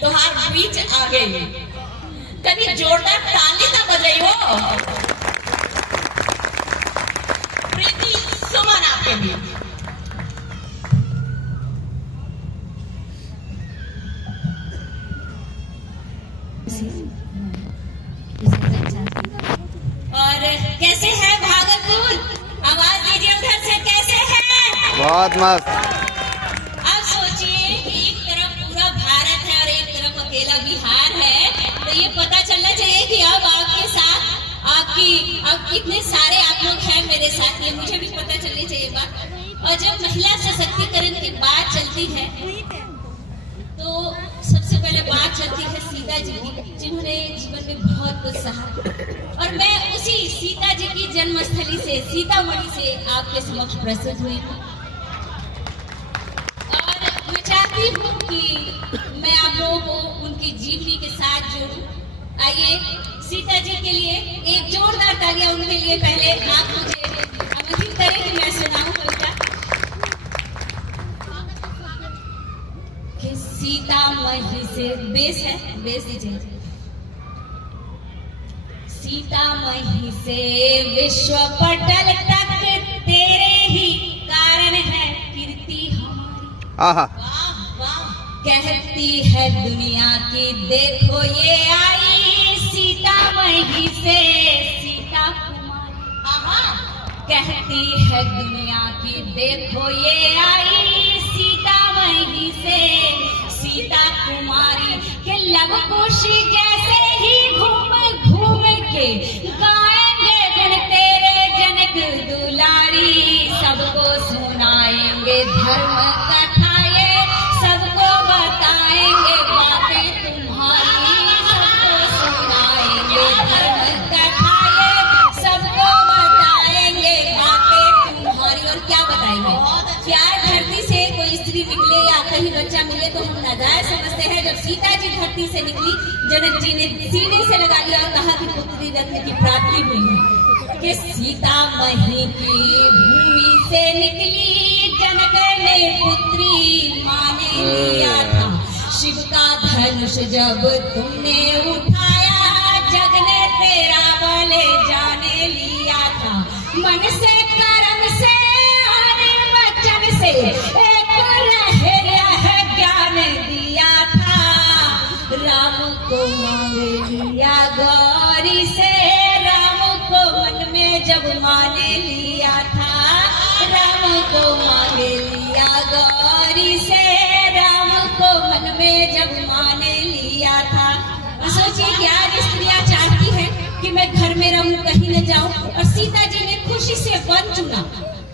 तो हार बीच आ गई। कभी जोरदार ताली ना बजाई हो। प्रीति सुमन आपके बीच। और कैसे है भागलपुर? आवाज दीजिए उधर से, कैसे है? बहुत मस्त। अब सोचिए कि एक तरफ पूरा भारत है और एक तरफ अकेला बिहार है, तो ये पता चलना चाहिए कि अब आपके साथ अब कितने सारे आप लोग हैं मेरे साथ, ये मुझे भी पता चलनी चाहिए बात। और जब महिला सशक्तिकरण की बात चलती है तो सबसे पहले बात चलती है सीता जी की, जिन्होंने जीवन में बहुत कुछ सहा। और मैं उसी सीता जी की जन्मस्थली से, सीतामढ़ी से आपके समक्ष प्रस्तुत हुई हूँ। और मैं चाहती हूँ कि मैं आप लोगों को उनकी जीवनी के साथ जोड़ूं। आइए सीता जी के लिए एक जोरदार तालियां उनके लिए पहले आप मुझे आमंत्रित करें कि मैं सुनाऊं कविता। सीतामढ़ी से बेस है, बेस दीजिए। सीतामढ़ी से विश्व पटल तक तेरे ही कारण है कीर्ति हमारी। आहा। वाह वाह। कहती है दुनिया की देखो ये आई सीतामढ़ी से सीता कुमारी। आहा। कहती है दुनिया की देखो ये आई सीतामढ़ी से सीता कुमारी के लव कुश जैसे ही घूम घूम के गाएंगे गण तेरे जनक दुलारी। सबको सुनाएंगे धर्म कथा ये, सबको बताएंगे बातें तुम्हारी। सबको सुनाएंगे धर्म कथा ये, सबको बताएंगे बातें तुम्हारी। और क्या बताएंगे? प्यार धरती से कोई स्त्री निकले या कहीं बच्चा मिले तो हम नाजायज समझते हैं। जब सीता जी धरती से निकली, जनक जी ने सीने से लगा लिया और कहा कि पुत्री रत्न की प्राप्ति हुई है। कि सीतामढ़ी की भूमि से निकली जनक ने पुत्री माने लिया था। शिव का धनुष जब तुमने उठाया, जग ने तेरा बल जाने लिया था। मन से कर्म से वचन से एक रह ज्ञान दिया था। राम को मांगे लिया गौरी से, राम को मन में जब माने लिया था। राम को मांगे लिया गौरी से, राम को मन में जब माने लिया था। सोचिए कि आज स्त्रियां चाहती हैं कि मैं घर में रहूं, कहीं न जाऊं, और सीता जी ने खुशी से वन चुना।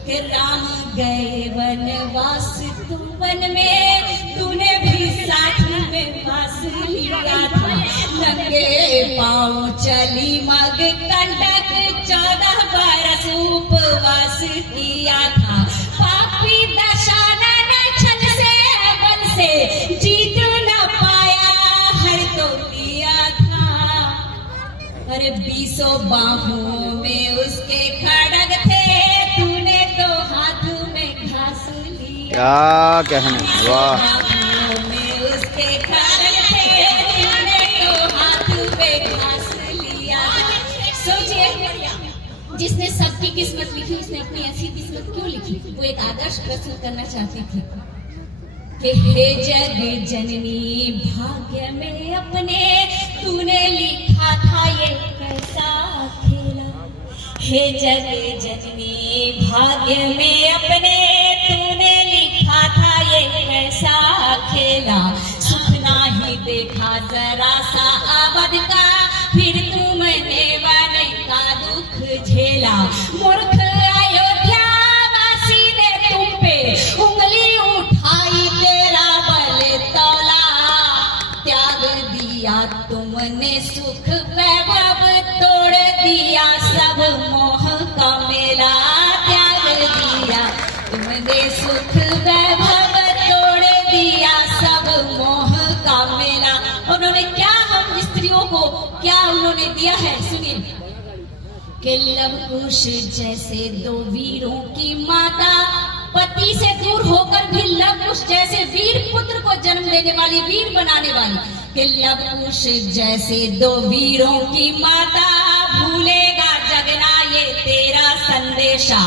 कि राम गए वनवास तुम वन में, तूने भी साथ में वास लिया था। नंगे पाँव चली मग कंटक, 14 बरस उपवास किया था। पापी दशानन छल से बल से जीत न पाया, हर तो लिया था। अरे 20 बाहों में उसके खड़ग थे, तूने तो हाथ में घास लिया। क्या कहने, वाह। में उसके खड़ग थे, तूने तो हाथ में घास लिया। सोचिए, जिसने सबकी किस्मत लिखी उसने अपनी ऐसी किस्मत क्यों लिखी? वो एक आदर्श प्रस्तुत करना चाहती थी कि हे जग जननी भाग्य में अपने तूने लिखा था ये कैसा खेला। हे जग जननी भाग्य में अपने तूने लिखा था ये कैसा खेला। सुख नाही देखा जरा सा अवध का, फिर तुमने वन का दुख झेला। मूर्ख अयोध्या वासी ने तुम पे उंगली उठाई, तेरा बल तौला। त्याग दिया तुमने सुख वैभव, तोड़ दिया सब मोह का मेला। त्याग दिया तुमने सुख वैभव, तोड़ दिया सब मोह का मेला। उन्होंने क्या हम स्त्रियों को क्या उन्होंने दिया है? सुनिए कि लव कुश जैसे दो वीरों की माता, पति से दूर होकर भी लव कुश जैसे वीर पुत्र को जन्म देने वाली, वीर बनाने वाली, कि लव कुश जैसे दो वीरों की माता, भूलेगा जगना ये तेरा संदेशा।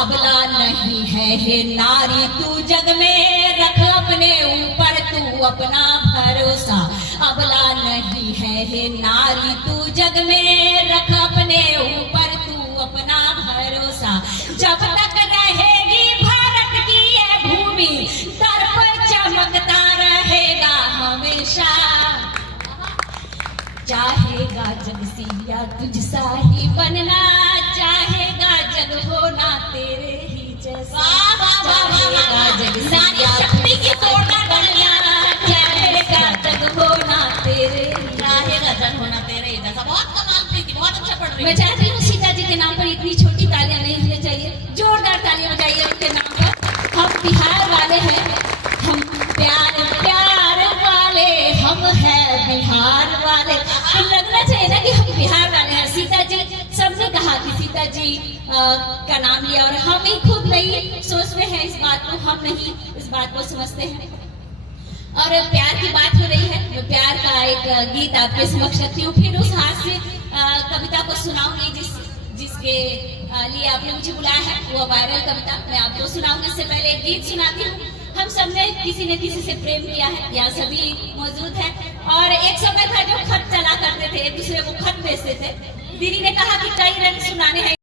अबला नहीं है हे नारी तू जग में, रख अपने ऊपर तू अपना भरोसा। अबला नहीं है हे नारी तू जग में, रख अपने ऊपर तू अपना भरोसा। जब तक रहेगी भारत की ये भूमि, दर्प चमकता रहेगा हमेशा। चाहेगा जग सिया तुझसा ही बनना, चाहेगा जग होना तेरे ही जैसा। चाहेगा जग सिया तुझसा ही बनना, चाहेगा जग होना तेरे ही, चाहेगा जग होना तेरे ही जैसा। बहुत कमाल प्रीति, बहुत अच्छा पढ़ रही है। मैं चाहती हूँ सीता जी के नाम पर इतनी छोटी तालियां नहीं होनी चाहिए, जोरदार तालियां बजाइए उनके नाम पर। हम बिहार वाले हैं, हम प्यार प्यार वाले, हम हैं बिहार वाले। तो लगना चाहिए ना कि हम बिहार वाले हैं। सीता जी, सबने कहा कि सीता जी का नाम लिया, और हम ही खुद नहीं सोचते हैं इस बात को, हम नहीं इस बात को समझते हैं। और प्यार की बात हो रही है, मैं प्यार का एक गीत आपके समक्ष रखती हूँ, फिर उस हास्य कविता को सुनाऊंगी जिसके लिए आपने मुझे बुलाया है, वो वायरल कविता मैं आपको सुनाऊंगी। इससे पहले एक गीत सुनाती हूँ। हम सबने किसी ने किसी से प्रेम किया है, यहाँ सभी मौजूद हैं। और एक समय था जो खत चला करते थे, एक दूसरे को खत भेजते थे। दीदी ने कहा कि कई रंग सुनाने हैं।